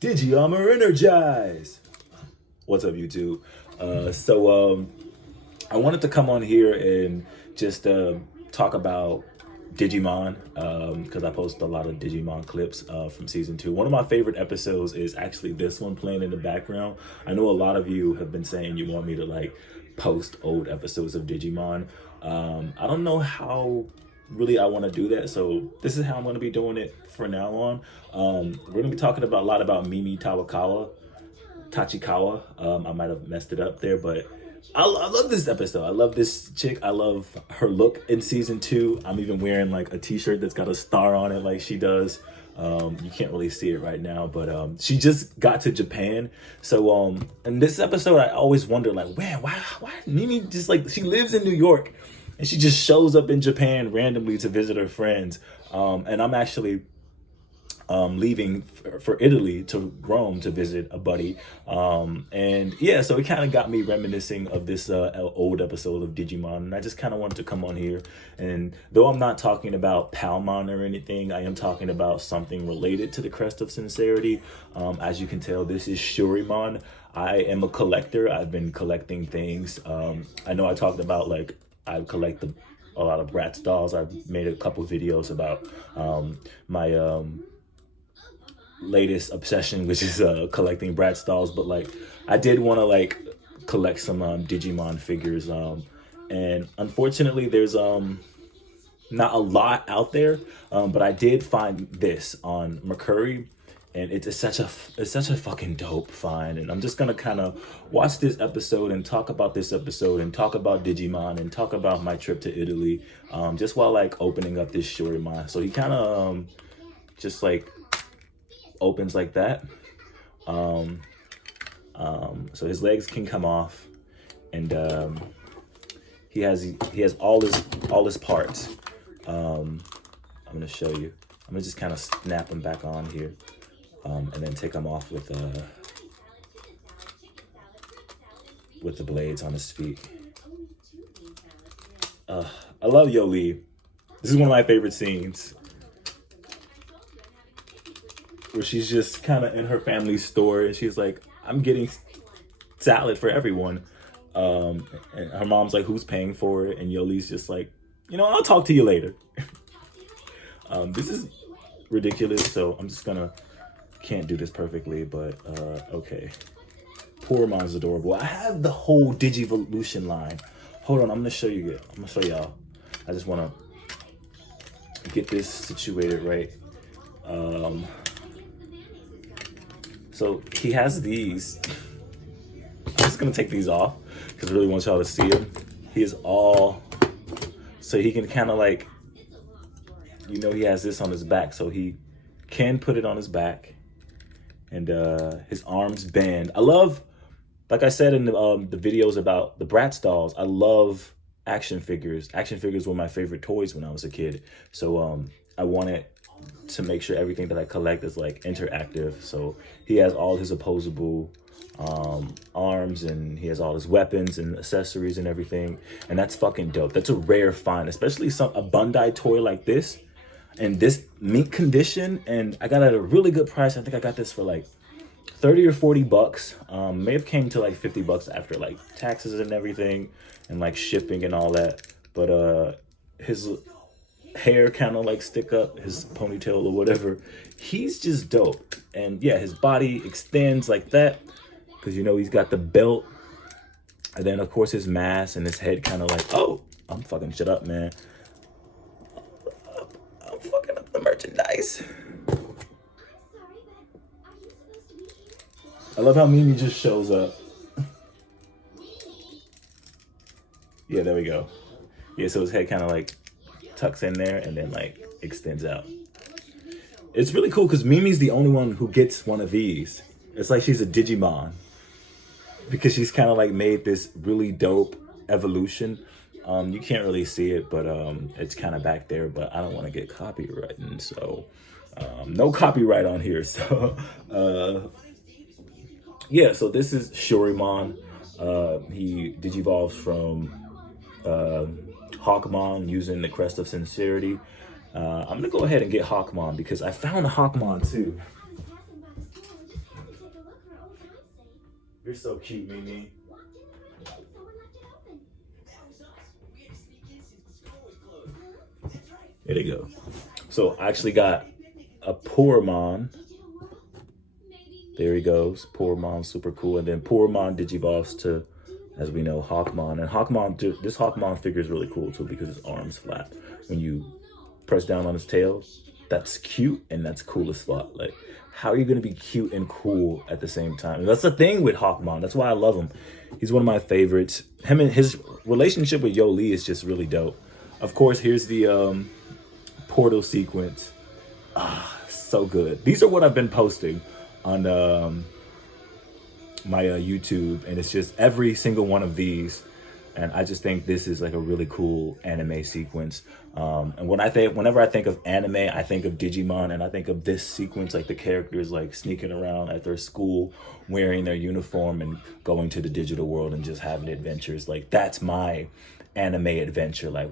DIGIMON energize. What's up, YouTube? I wanted to come on here and just talk about Digimon because I post a lot of Digimon clips from season 2. One of my favorite episodes is actually this one playing in the background. I know a lot of you have been saying you want me to like post old episodes of Digimon. I don't know how really I want to do that, so this is how I'm going to be doing it for now on. We're going to be talking about a lot about Mimi Tachikawa. I might have messed it up there, but I love this episode. I love this chick. I love her look in season 2. I'm even wearing like a t-shirt that's got a star on it like she does. You can't really see it right now, but she just got to Japan. So in this episode, I always wonder like, man, why Mimi just like, she lives in New York and she just shows up in Japan randomly to visit her friends. And I'm actually leaving for Italy to Rome to visit a buddy. And yeah, so it kind of got me reminiscing of this old episode of Digimon. And I just kind of wanted to come on here. And though I'm not talking about Palmon or anything, I am talking about something related to the Crest of Sincerity. As you can tell, this is Shurimon. I am a collector. I've been collecting things. I know I talked about like, I collect a lot of Bratz dolls. I've made a couple videos about my latest obsession, which is collecting Bratz dolls. But like, I did want to like collect some Digimon figures. And unfortunately, there's not a lot out there. But I did find this on Mercari. And it's such a fucking dope find. And I'm just gonna kind of watch this episode and talk about this episode and talk about Digimon and talk about my trip to Italy, just while like opening up this Shurimon. So he kind of just like opens like that. So his legs can come off, and he has all his parts. I'm gonna show you. I'm gonna just kind of snap him back on here. And then take them off with the blades on his feet. I love Yoli. This is one of my favorite scenes, where she's just kind of in her family's store and she's like, I'm getting salad for everyone. And her mom's like, who's paying for it? And Yoli's just like, I'll talk to you later. This is ridiculous, so I'm just gonna can't do this perfectly, but okay. Poormon's adorable. I have the whole Digivolution line. Hold on, I'm gonna show you. I'm gonna show y'all. I just wanna get this situated right. So he has these. I'm just gonna take these off because I really want y'all to see him. He is all, so he can kind of like, he has this on his back, so he can put it on his back. And his arms bend. I love, like I said in the videos about the Bratz dolls, I love action figures. Action figures were my favorite toys when I was a kid. So I wanted to make sure everything that I collect is like interactive. So he has all his opposable arms, and he has all his weapons and accessories and everything. And that's fucking dope. That's a rare find, especially a Bundi toy like this. And this mint condition, and I got it at a really good price. I think I got this for like 30 or 40 bucks. May have came to like 50 bucks after like taxes and everything and like shipping and all that. But his hair kind of like stick up, his ponytail or whatever. He's just dope. And yeah, his body extends like that because he's got the belt. And then of course his mask and his head kind of like, oh, I'm fucking shut up, man. Fucking up the merchandise. I love how Mimi just shows up. Yeah, there we go. Yeah, so his head kind of like tucks in there and then like extends out. It's really cool because Mimi's the only one who gets one of these. It's like she's a Digimon because she's kind of like made this really dope evolution. You can't really see it, but it's kind of back there, but I don't want to get copyrighted, so no copyright on here. So yeah, so this is Shurimon. He digivolves from Hawkmon using the Crest of Sincerity. I'm gonna go ahead and get Hawkmon because I found Hawkmon too. You're so cute, Mimi. There you go. So I actually got a Shurimon. There he goes. Shurimon, super cool. And then Shurimon digivolves to, as we know, Hawkmon. And Hawkmon, this Hawkmon figure is really cool too because his arms flap. When you press down on his tail, that's cute and that's cool as fuck. Like, how are you gonna be cute and cool at the same time? And that's the thing with Hawkmon. That's why I love him. He's one of my favorites. Him and his relationship with Yoli is just really dope. Of course, here's the portal sequence. So good. These are what I've been posting on my YouTube, and it's just every single one of these, and I just think this is like a really cool anime sequence. And whenever I think of anime, I think of Digimon, and I think of this sequence, like the characters like sneaking around at their school, wearing their uniform and going to the digital world and just having adventures. Like, that's my anime adventure. Like,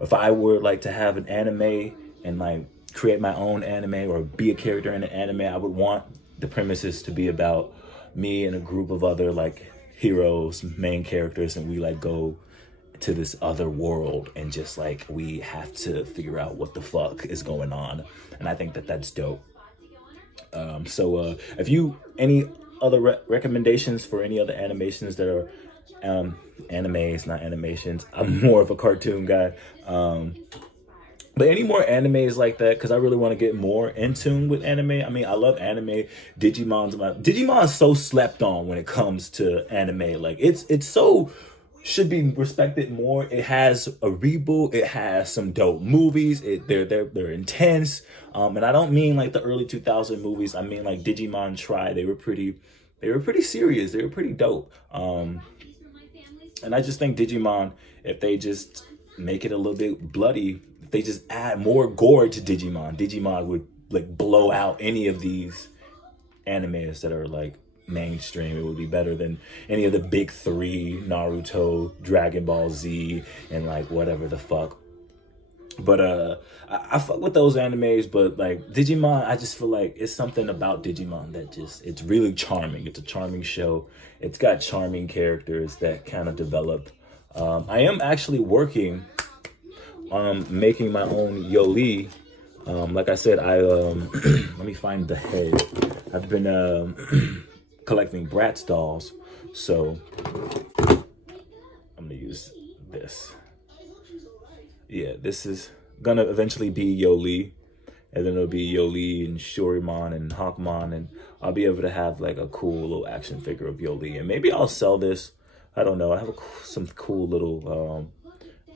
if I were like to have an anime and like create my own anime or be a character in an anime, I would want the premises to be about me and a group of other like heroes, main characters, and we like go to this other world and just like we have to figure out what the fuck is going on. And I think that that's dope. So if you any other recommendations for any other animations that are animes, not animations, I'm more of a cartoon guy, but any more animes like that, because I really want to get more in tune with anime. I mean, I love anime. Digimon's so slept on when it comes to anime. Like, it's so should be respected more. It has a reboot. It has some dope movies. They're intense. And I don't mean like the early 2000 movies. I mean like Digimon tried. They were pretty serious. They were pretty dope. And I just think Digimon, if they just make it a little bit bloody, if they just add more gore to Digimon would like blow out any of these animes that are like mainstream. It would be better than any of the big three, Naruto, Dragon Ball Z, and like whatever the fuck. But I fuck with those animes, but like Digimon, I just feel like it's something about Digimon that it's really charming. It's a charming show. It's got charming characters that kind of develop. I am actually working on making my own Yoli. Like I said, let me find the head. I've been collecting Bratz dolls, so I'm gonna use this. Yeah, this is gonna eventually be Yoli, and then it'll be Yoli and Shurimon and Hawkmon, and I'll be able to have like a cool little action figure of Yoli, and maybe I'll sell this. I don't know. I have some cool little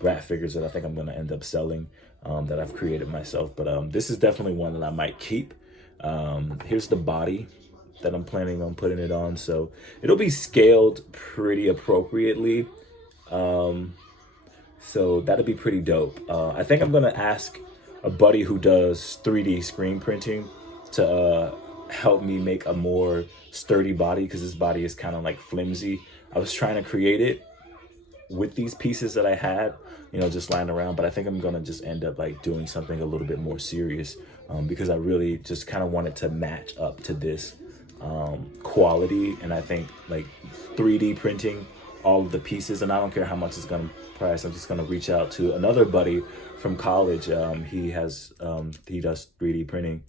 Brat figures that I think I'm gonna end up selling that I've created myself, but this is definitely one that I might keep. Here's the body that I'm planning on putting it on, so it'll be scaled pretty appropriately. So that'll be pretty dope. I think I'm gonna ask a buddy who does 3D screen printing to help me make a more sturdy body, because this body is kind of like flimsy. I was trying to create it with these pieces that I had, you know, just lying around, but I think I'm gonna just end up like doing something a little bit more serious, because I really just kind of wanted to match up to this quality. And I think like 3D printing all of the pieces, and I don't care how much it's gonna price, I'm just gonna reach out to another buddy from college. He does 3D printing.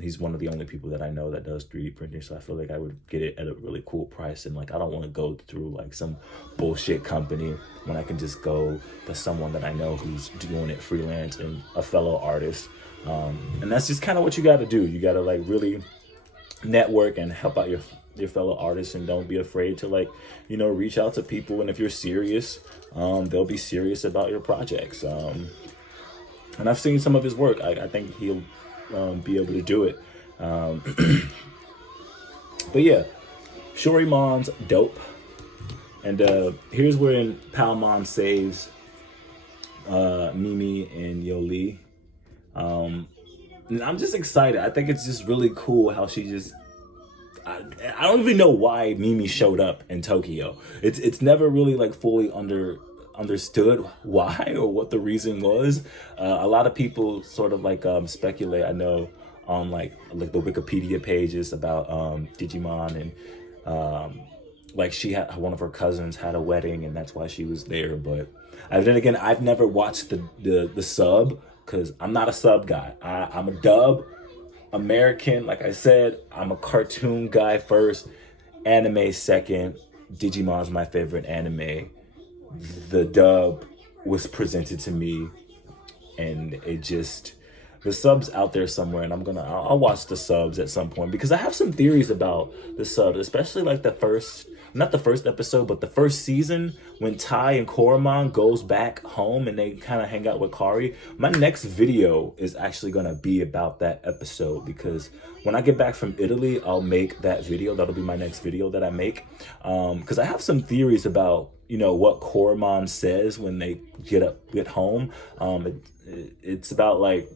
He's one of the only people that I know that does 3D printing, so I feel like I would get it at a really cool price. And like, I don't want to go through like some bullshit company when I can just go to someone that I know who's doing it freelance and a fellow artist. And that's just kind of what you got to do. You got to like really network and help out your fellow artists, and don't be afraid to like, you know, reach out to people. And if you're serious, they'll be serious about your projects. And I've seen some of his work. I think he'll be able to do it. But yeah, Shurimon's dope. And here's where Palmon saves Mimi and Yoli. And I'm just excited. I think it's just really cool how she just, I don't even know why Mimi showed up in Tokyo. It's never really like fully understood why or what the reason was. A lot of people sort of like speculate, I know, on like the Wikipedia pages about Digimon and like she had one of her cousins had a wedding and that's why she was there. But then again, I've never watched the sub because I'm not a sub guy. I'm a dub American. Like I said, I'm a cartoon guy first, anime second. Digimon's my favorite anime. The dub was presented to me, and it just, the subs out there somewhere, and I'll watch the subs at some point because I have some theories about the subs, especially like not the first episode, but the first season when Tai and Koromon goes back home and they kind of hang out with Kari. My next video is actually gonna be about that episode because when I get back from Italy, I'll make that video. That'll be my next video that I make because I have some theories about what Koromon says when they get home. It's about like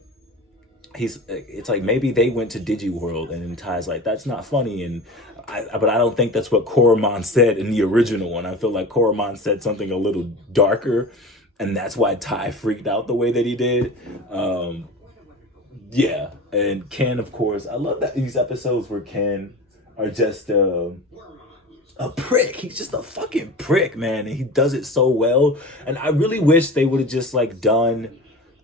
it's like maybe they went to Digiworld and then Ty's like, that's not funny, but I don't think that's what Koromon said in the original one. I feel like Koromon said something a little darker, and that's why Ty freaked out the way that he did. Yeah, and Ken, of course, I love that these episodes where Ken are just a prick. He's just a fucking prick, man, and he does it so well. And I really wish they would have just like done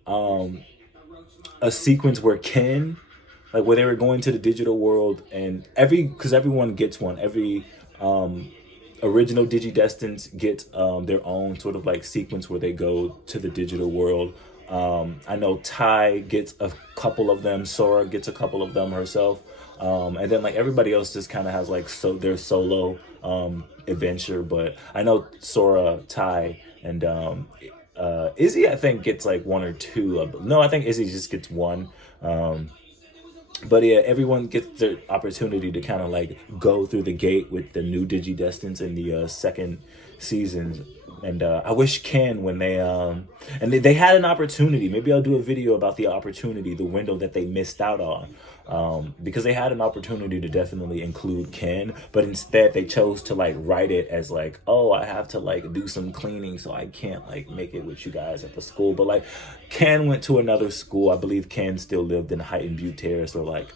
a sequence where Ken, like where they were going to the digital world, and because everyone gets one. Every original Digidestins get their own sort of like sequence where they go to the digital world. I know Tai gets a couple of them, Sora gets a couple of them herself, and then like everybody else just kind of has like their solo adventure. But I know Sora, Tai, and Izzy I think gets like one or two. No, I think Izzy just gets one. But yeah, everyone gets their opportunity to kind of like go through the gate with the new Digidestins in the second season. And I wish Ken, when they had an opportunity, maybe I'll do a video about the opportunity, the window that they missed out on, because they had an opportunity to definitely include Ken, but instead they chose to like write it as like, oh, I have to like do some cleaning, so I can't like make it with you guys at the school. But like Ken went to another school. I believe Ken still lived in Heighton Butte Terrace or like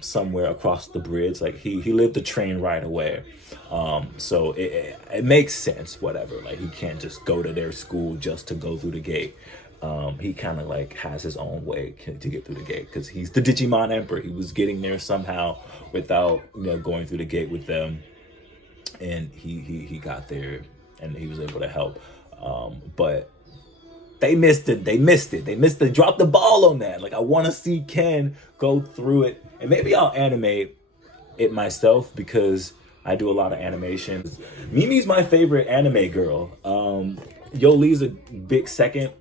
somewhere across the bridge. Like he lived the train right away. So it makes sense, whatever. Like he can't just go to their school just to go through the gate. He kind of like has his own way to get through the gate because he's the Digimon Emperor. He was getting there somehow without going through the gate with them, and he got there and he was able to help. But they missed it. They dropped the ball on that. Like I want to see Ken go through it, and maybe I'll animate it myself because I do a lot of animation. Mimi's my favorite anime girl. Yoli's a big second.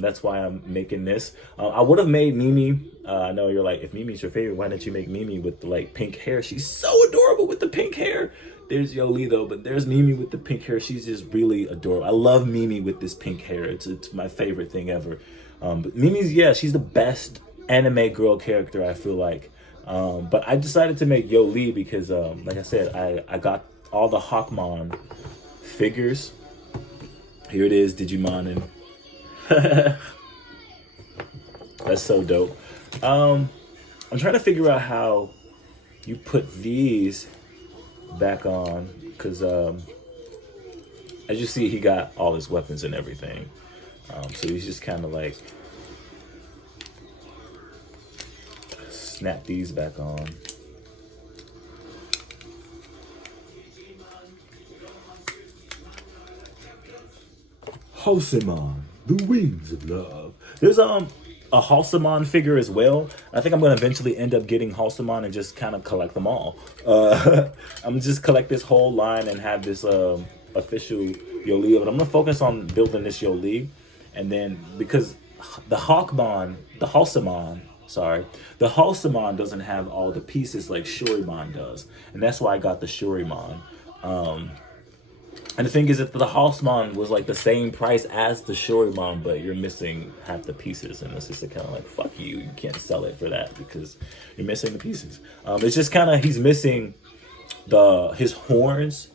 That's why I'm making this. I would have made Mimi. I know you're like, if Mimi's your favorite, why didn't you make Mimi with the like pink hair? She's so adorable with the pink hair. There's Yoli though, but there's Mimi with the pink hair. She's just really adorable. I love Mimi with this pink hair. It's my favorite thing ever. But Mimi's, yeah, she's the best anime girl character, I feel like. But I decided to make Yoli because, like I said, I got all the Hawkmon figures. Here it is, Digimon, and that's so dope. I'm trying to figure out how you put these back on because, as you see, he got all his weapons and everything. So he's just kind of like snap these back on. Halsimon, the wings of love. There's a Halsimon figure as well. I think I'm gonna eventually end up getting Halsimon and just kind of collect them all. I'm gonna just collect this whole line and have this official Yoli. But I'm gonna focus on building this Yoli, and then because the Halsimon doesn't have all the pieces like Shurimon does, and that's why I got the Shurimon. And the thing is that the Halsimon was like the same price as the Shurimon, but you're missing half the pieces, and it's just kind of like, fuck you, you can't sell it for that because you're missing the pieces. It's just kind of, he's missing his horns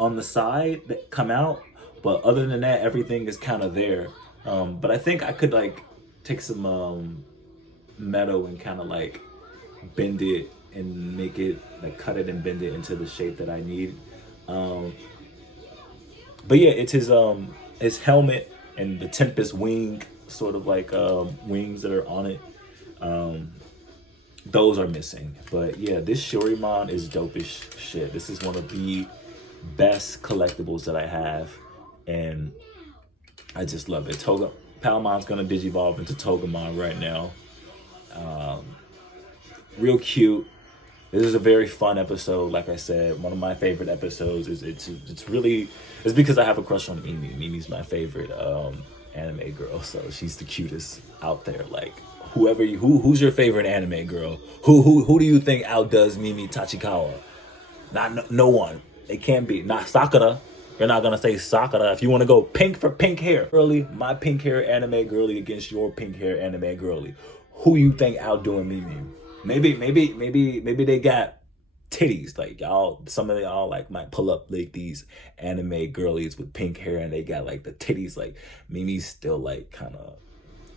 on the side that come out, but other than that, everything is kind of there. But I think I could like take some metal and kind of like bend it and make it like cut it and bend it into the shape that I need. But yeah, it's his helmet and the Tempest wing, sort of like wings that are on it. Those are missing. But yeah, this Shurimon is dope-ish shit. This is one of the best collectibles that I have, and I just love it. Palmon's gonna digivolve into Togemon right now. Real cute. This is a very fun episode. Like I said, one of my favorite episodes. It's because I have a crush on Mimi. Mimi's my favorite anime girl, so she's the cutest out there. Like who's your favorite anime girl? Who do you think outdoes Mimi Tachikawa? No one. It can't be. Not Sakura. You're not gonna say Sakura. If you want to go pink for pink hair, girly, my pink hair anime girly against your pink hair anime girly. Who you think outdoing Mimi? Maybe they got titties. Like y'all, some of y'all like might pull up like these anime girlies with pink hair and they got like the titties. Like Mimi's still like kind of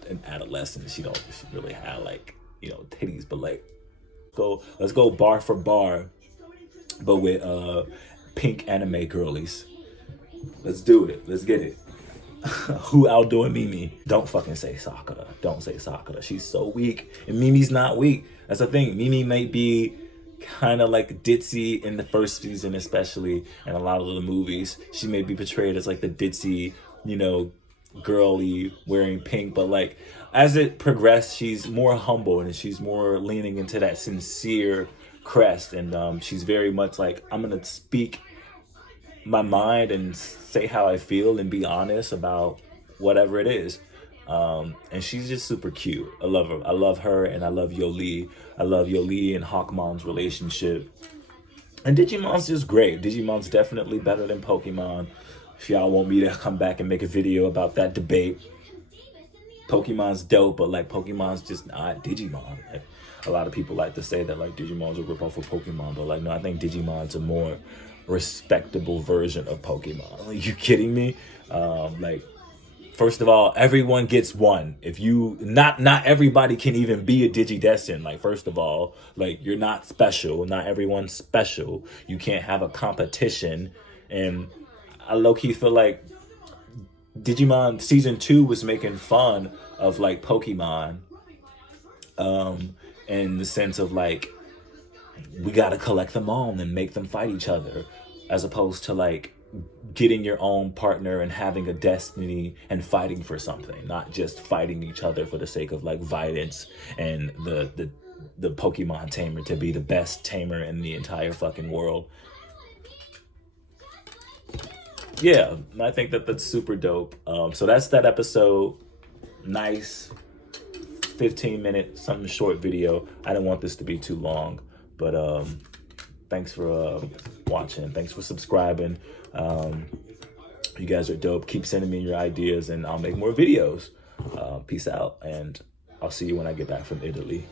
an adolescent. She really have like, you know, titties. But like, let's go bar for bar, but with pink anime girlies. Let's do it. Let's get it. Who outdoing Mimi? Don't fucking say Sakura. Don't say Sakura. She's so weak. And Mimi's not weak. That's the thing. Mimi might be kind of like ditzy in the first season, especially, and a lot of the movies. She may be portrayed as like the ditzy, you know, girly wearing pink. But like as it progressed, she's more humble and she's more leaning into that sincere crest. And she's very much like, I'm going to speak my mind and say how I feel and be honest about whatever it is. And she's just super cute. I love her. I love her, and I love Yoli. I love Yoli and Hawkmon's relationship. And Digimon's just great. Digimon's definitely better than Pokemon. If y'all want me to come back and make a video about that debate, Pokemon's dope, but like Pokemon's just not Digimon. Like, a lot of people like to say that like Digimon's a ripoff of Pokemon, but like no, I think Digimon's a more respectable version of Pokemon. Are you kidding me? Like, first of all, everyone gets one. If you not everybody can even be a Digidestin. Like, first of all, like you're not special. Not everyone's special. You can't have a competition. And I low-key feel like Digimon season 2 was making fun of like Pokemon, in the sense of like, we gotta collect them all and make them fight each other, as opposed to like getting your own partner and having a destiny and fighting for something, not just fighting each other for the sake of like violence and the Pokemon tamer to be the best tamer in the entire fucking world. Yeah, I think that that's super dope. So that's that episode. Nice 15-minute, something short video. I didn't want this to be too long, but thanks for watching. Thanks for subscribing. You guys are dope. Keep sending me your ideas and I'll make more videos. Peace out, and I'll see you when I get back from Italy.